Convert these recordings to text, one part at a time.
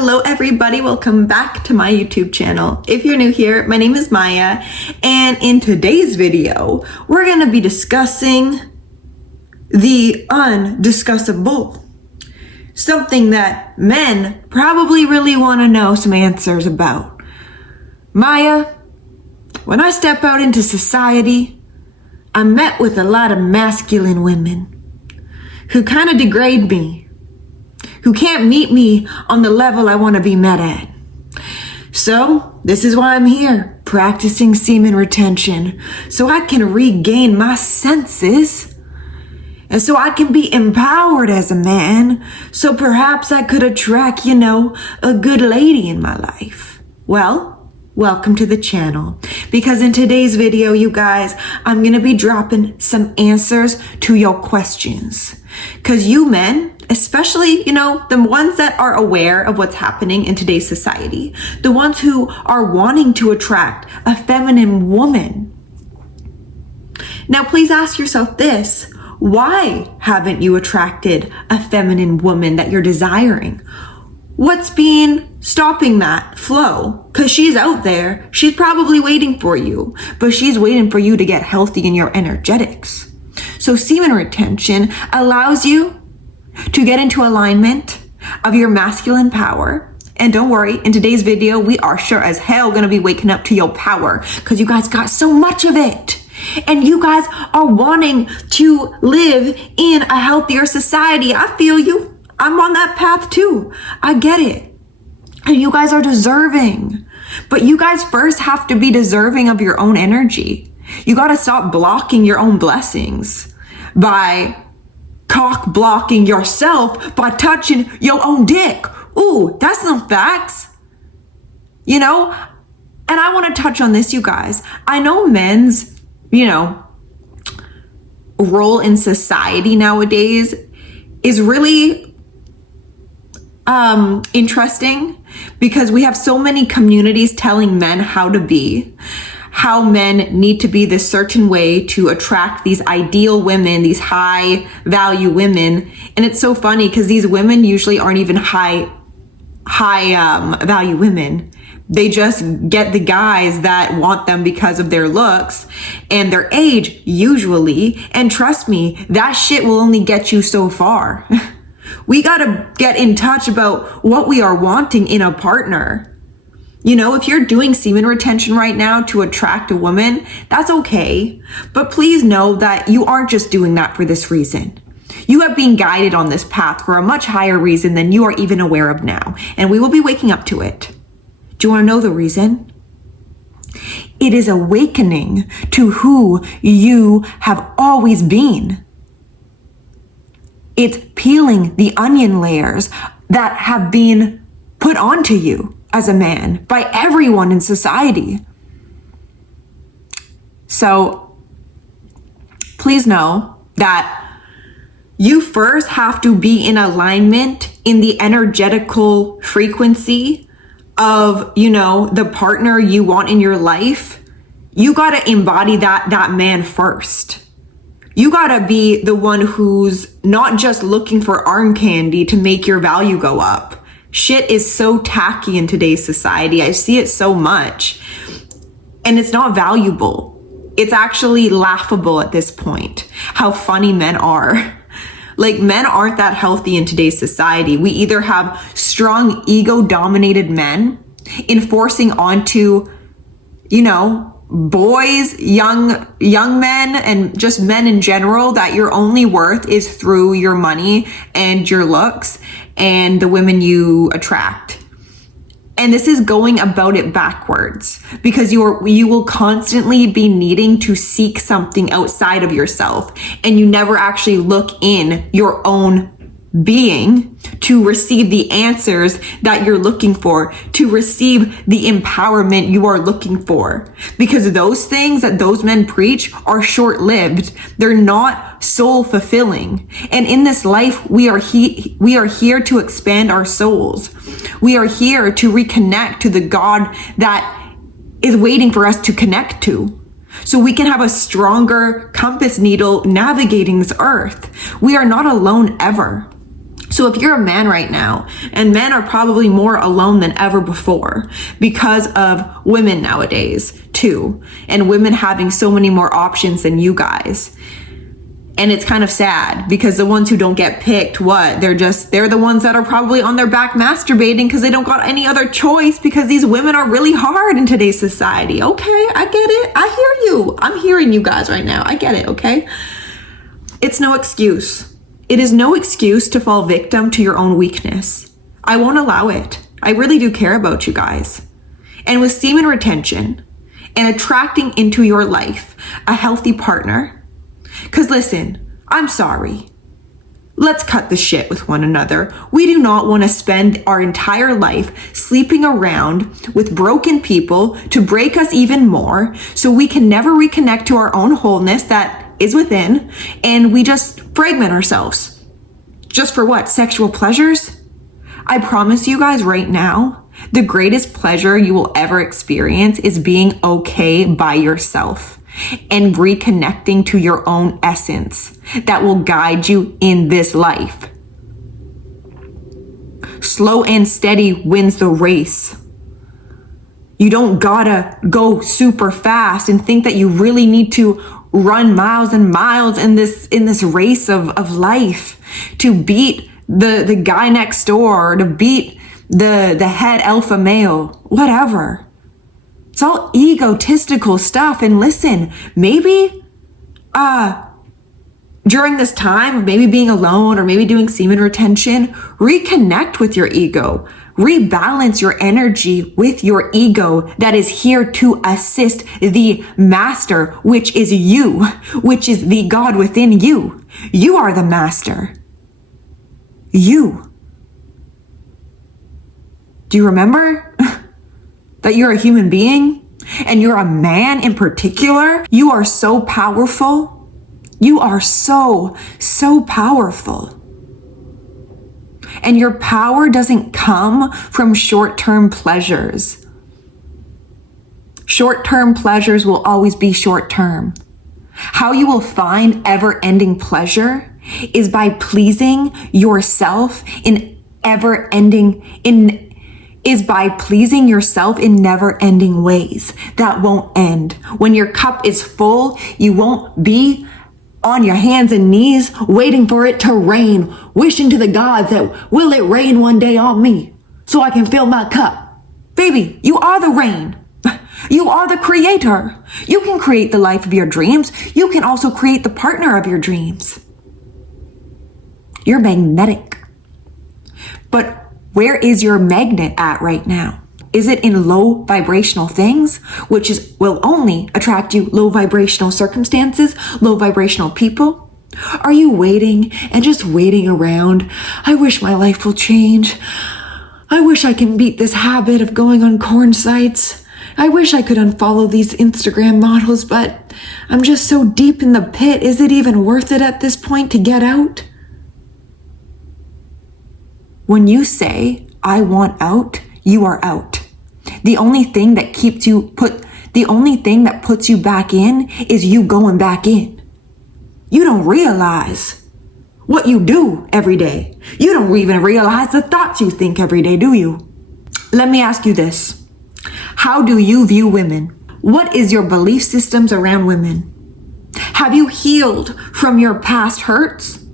Hello everybody, welcome back to my YouTube channel. If you're new here, my name is Maya, and in today's video, we're going to be discussing the undiscussable. Something that men probably really want to know some answers about. Maya, when I step out into society, I'm met with a lot of masculine women who kind of degrade me, who can't meet me on the level I want to be met at. So this is why I'm here, practicing semen retention, so I can regain my senses, and so I can be empowered as a man, so perhaps I could attract, a good lady in my life. Well, welcome to the channel, because in today's video, you guys, I'm going to be dropping some answers to your questions. Because you men, especially, the ones that are aware of what's happening in today's society, the ones who are wanting to attract a feminine woman. Now, please ask yourself this: why haven't you attracted a feminine woman that you're desiring? What's been stopping that flow? Because she's out there, she's probably waiting for you, but she's waiting for you to get healthy in your energetics. So semen retention allows you to get into alignment of your masculine power. And don't worry, in today's video, we are sure as hell gonna be waking up to your power, because you guys got so much of it. And you guys are wanting to live in a healthier society. I feel you. I'm on that path too. I get it. And you guys are deserving. But you guys first have to be deserving of your own energy. You got to stop blocking your own blessings by cock blocking yourself by touching your own dick. Ooh, that's some facts. And I want to touch on this, you guys. I know men's, role in society nowadays is really interesting, because we have so many communities telling men how to be, how men need to be this certain way to attract these ideal women, these high value women. And it's so funny because these women usually aren't even high value women. They just get the guys that want them because of their looks and their age usually. And trust me, that shit will only get you so far. We gotta get in touch about what we are wanting in a partner. If you're doing semen retention right now to attract a woman, that's okay. But please know that you aren't just doing that for this reason. You have been guided on this path for a much higher reason than you are even aware of now. And we will be waking up to it. Do you want to know the reason? It is awakening to who you have always been. It's peeling the onion layers that have been put onto you as a man by everyone in society. So please know that you first have to be in alignment in the energetical frequency of, the partner you want in your life. You got to embody that man first. You gotta be the one who's not just looking for arm candy to make your value go up. Shit is so tacky in today's society. I see it so much. And it's not valuable. It's actually laughable at this point, how funny men are. Like, men aren't that healthy in today's society. We either have strong ego-dominated men enforcing onto, boys, young men, and just men in general, that your only worth is through your money and your looks and the women you attract. And this is going about it backwards, because you will constantly be needing to seek something outside of yourself, and you never actually look in your own being to receive the answers that you're looking for, to receive the empowerment you are looking for. Because those things that those men preach are short-lived. They're not soul-fulfilling. And in this life, we are here to expand our souls. We are here to reconnect to the God that is waiting for us to connect to, so we can have a stronger compass needle navigating this earth. We are not alone ever. So if you're a man right now, and men are probably more alone than ever before because of women nowadays too, and women having so many more options than you guys. And it's kind of sad because the ones who don't get picked, they're the ones that are probably on their back masturbating because they don't got any other choice because these women are really hard in today's society. Okay, I get it. I hear you. I'm hearing you guys right now. I get it, okay? It's no excuse. It is no excuse to fall victim to your own weakness. I won't allow it. I really do care about you guys. And with semen retention and attracting into your life a healthy partner, because listen, I'm sorry. Let's cut the shit with one another. We do not want to spend our entire life sleeping around with broken people to break us even more so we can never reconnect to our own wholeness that is within, and we just fragment ourselves. Just for what? Sexual pleasures? I promise you guys right now, the greatest pleasure you will ever experience is being okay by yourself and reconnecting to your own essence that will guide you in this life. Slow and steady wins the race. You don't gotta go super fast and think that you really need to run miles and miles in this race of life to beat the guy next door, or to beat the head alpha male, whatever. It's all egotistical stuff. And listen, maybe during this time of maybe being alone or maybe doing semen retention, reconnect with your ego. Rebalance your energy with your ego that is here to assist the master, which is you, which is the God within you. You are the master. You. Do you remember that you're a human being and you're a man in particular? You are so powerful. You are so powerful. And your power doesn't come from short-term pleasures. Short-term pleasures will always be short-term. How you will find ever-ending pleasure is by pleasing yourself in never-ending ways that won't end. When your cup is full, you won't be on your hands and knees waiting for it to rain, wishing to the gods that will it rain one day on me so I can fill my cup. Baby, you are the rain. You are the creator. You can create the life of your dreams. You can also create the partner of your dreams. You're magnetic. But where is your magnet at right now? Is it in low vibrational things, which will only attract you low vibrational circumstances, low vibrational people? Are you waiting and just waiting around? I wish my life will change. I wish I can beat this habit of going on corn sites. I wish I could unfollow these Instagram models, but I'm just so deep in the pit. Is it even worth it at this point to get out? When you say, I want out, you are out. The only thing that puts you back in is you going back in. You don't realize what you do every day. You don't even realize the thoughts you think every day, do you? Let me ask you this. How do you view women? What is your belief systems around women? Have you healed from your past hurts?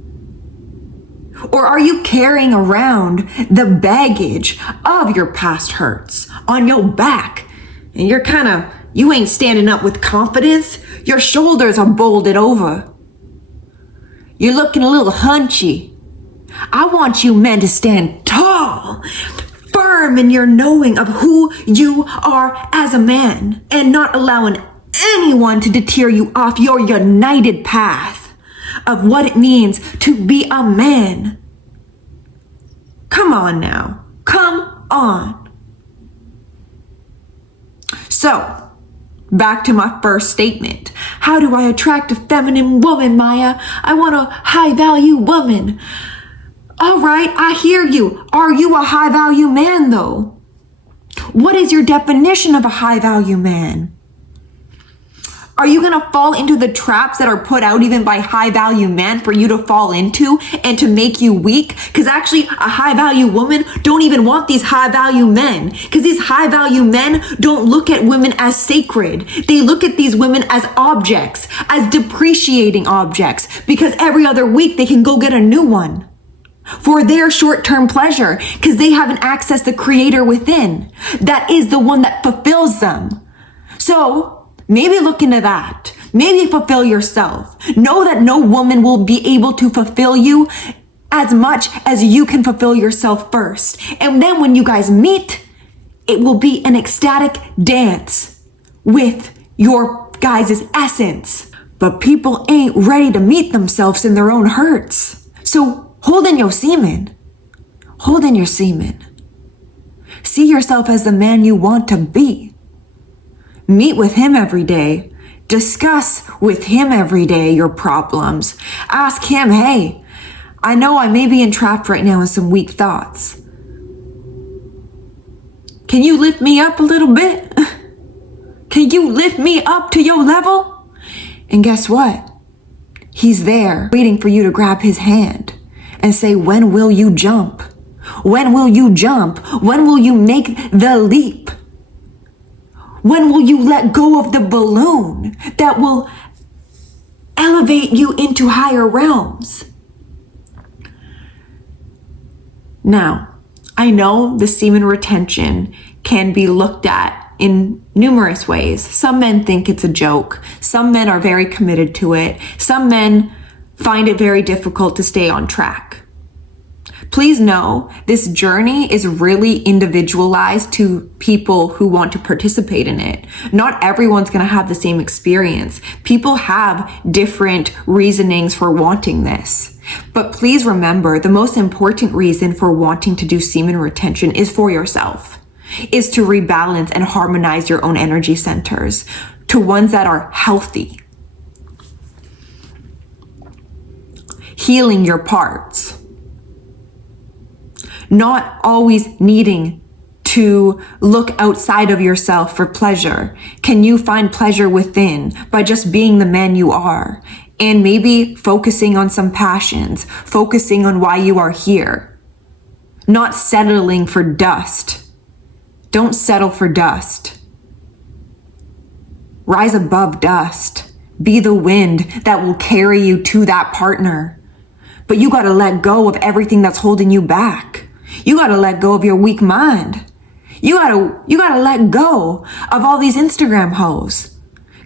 Or are you carrying around the baggage of your past hurts on your back? And you ain't standing up with confidence. Your shoulders are bolted over. You're looking a little hunchy. I want you men to stand tall, firm in your knowing of who you are as a man, and not allowing anyone to deter you off your united path of what it means to be a man. Come on now. Come on. So, back to my first statement. How do I attract a feminine woman, Maya? I want a high-value woman. All right, I hear you. Are you a high-value man, though? What is your definition of a high-value man? Are you gonna fall into the traps that are put out even by high value men for you to fall into and to make you weak? Because actually a high value woman don't even want these high value men, because these high value men don't look at women as sacred. They look at these women as objects, as depreciating objects, because every other week they can go get a new one for their short-term pleasure, because they haven't accessed the creator within. That is the one that fulfills them. So maybe look into that. Maybe fulfill yourself. Know that no woman will be able to fulfill you as much as you can fulfill yourself first. And then when you guys meet, it will be an ecstatic dance with your guys' essence. But people ain't ready to meet themselves in their own hurts. So hold in your semen. Hold in your semen. See yourself as the man you want to be. Meet with him every day. Discuss with him every day your problems. Ask him, hey, I know I may be entrapped right now in some weak thoughts. Can you lift me up a little bit? Can you lift me up to your level? And guess what? He's there waiting for you to grab his hand and say, when will you jump? When will you jump? When will you make the leap? When will you let go of the balloon that will elevate you into higher realms? Now, I know the semen retention can be looked at in numerous ways. Some men think it's a joke. Some men are very committed to it. Some men find it very difficult to stay on track. Please know this journey is really individualized to people who want to participate in it. Not everyone's going to have the same experience. People have different reasonings for wanting this. But please remember, the most important reason for wanting to do semen retention is for yourself, is to rebalance and harmonize your own energy centers to ones that are healthy. Healing your parts. Not always needing to look outside of yourself for pleasure. Can you find pleasure within by just being the man you are? And maybe focusing on some passions, focusing on why you are here. Not settling for dust. Don't settle for dust. Rise above dust. Be the wind that will carry you to that partner. But you gotta let go of everything that's holding you back. You gotta let go of your weak mind. You gotta let go of all these Instagram hoes.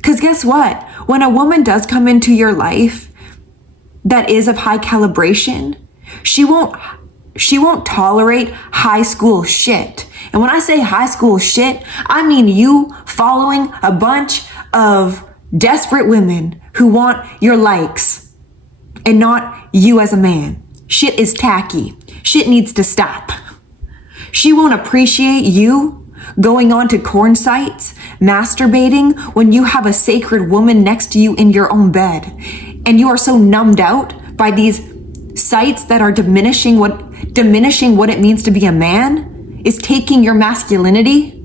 Cause guess what? When a woman does come into your life that is of high calibration, she won't tolerate high school shit. And when I say high school shit, I mean you following a bunch of desperate women who want your likes and not you as a man. Shit is tacky. Shit needs to stop. She won't appreciate you going on to corn sites, masturbating when you have a sacred woman next to you in your own bed. And you are so numbed out by these sites that are diminishing what it means to be a man, is taking your masculinity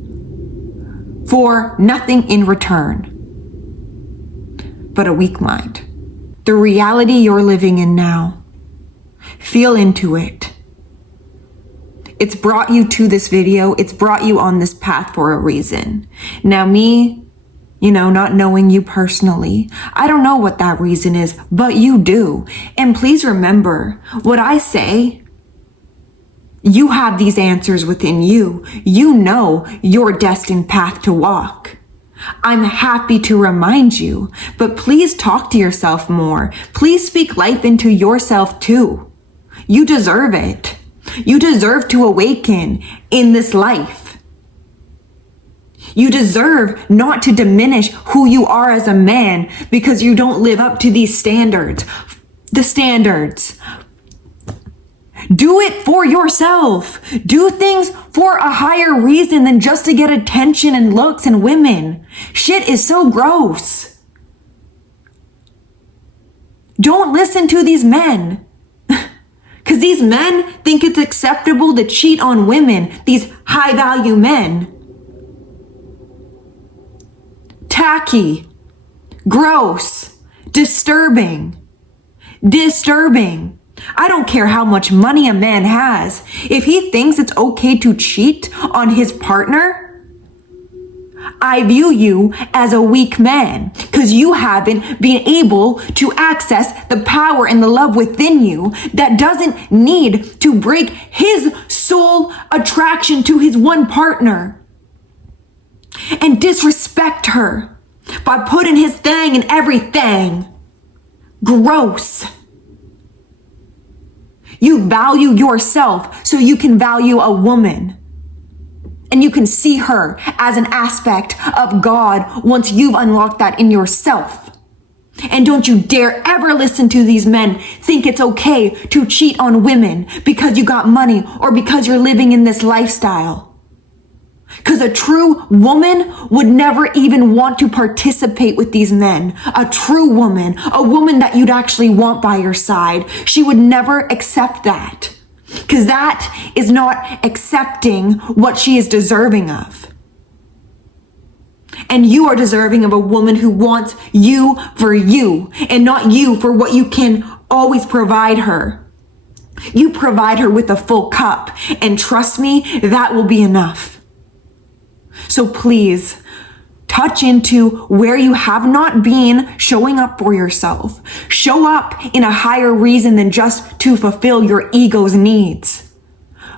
for nothing in return but a weak mind. The reality you're living in now. Feel into it. It's brought you to this video. It's brought you on this path for a reason. Now me, not knowing you personally, I don't know what that reason is, but you do. And please remember what I say. You have these answers within you. You know your destined path to walk. I'm happy to remind you, but please talk to yourself more. Please speak life into yourself too. You deserve it. You deserve to awaken in this life. You deserve not to diminish who you are as a man because you don't live up to these standards. The standards. Do it for yourself. Do things for a higher reason than just to get attention and looks and women. Shit is so gross. Don't listen to these men. Because these men think it's acceptable to cheat on women, these high value men. Tacky, Gross. Disturbing. Disturbing. I don't care how much money a man has. If he thinks it's okay to cheat on his partner, I view you as a weak man because you haven't been able to access the power and the love within you that doesn't need to break his soul attraction to his one partner and disrespect her by putting his thing in everything. Gross. You value yourself so you can value a woman. And you can see her as an aspect of God once you've unlocked that in yourself. And don't you dare ever listen to these men think it's okay to cheat on women because you got money or because you're living in this lifestyle. Because a true woman would never even want to participate with these men. A true woman, a woman that you'd actually want by your side, she would never accept that. Because that is not accepting what she is deserving of. And you are deserving of a woman who wants you for you and not you for what you can always provide her. You provide her with a full cup, and trust me, that will be enough. So please, touch into where you have not been showing up for yourself. Show up in a higher reason than just to fulfill your ego's needs.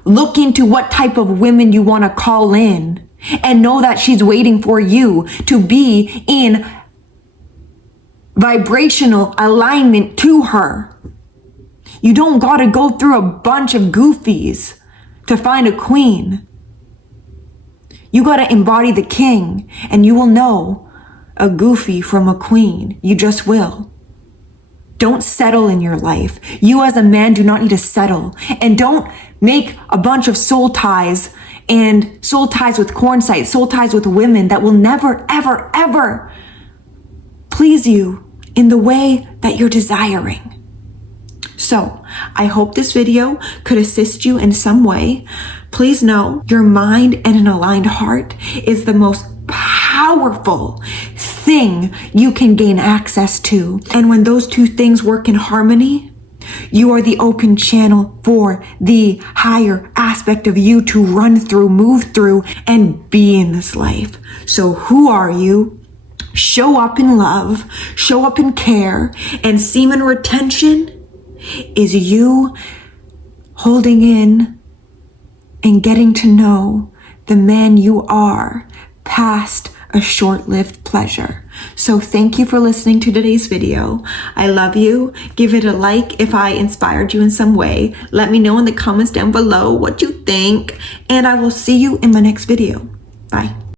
Look into what type of women you want to call in and know that she's waiting for you to be in vibrational alignment to her. You don't got to go through a bunch of goofies to find a queen. You got to embody the king, and you will know a goofy from a queen. You just will. Don't settle in your life. You as a man do not need to settle. And don't make a bunch of soul ties and soul ties with corn sites, soul ties with women that will never, ever, ever please you in the way that you're desiring. So, I hope this video could assist you in some way. Please know your mind and an aligned heart is the most powerful thing you can gain access to. And when those two things work in harmony, you are the open channel for the higher aspect of you to run through, move through, and be in this life. So who are you? Show up in love, show up in care, and semen retention is you holding in and getting to know the man you are past a short-lived pleasure. So thank you for listening to today's video. I love you. Give it a like if I inspired you in some way. Let me know in the comments down below what you think, and I will see you in my next video. Bye.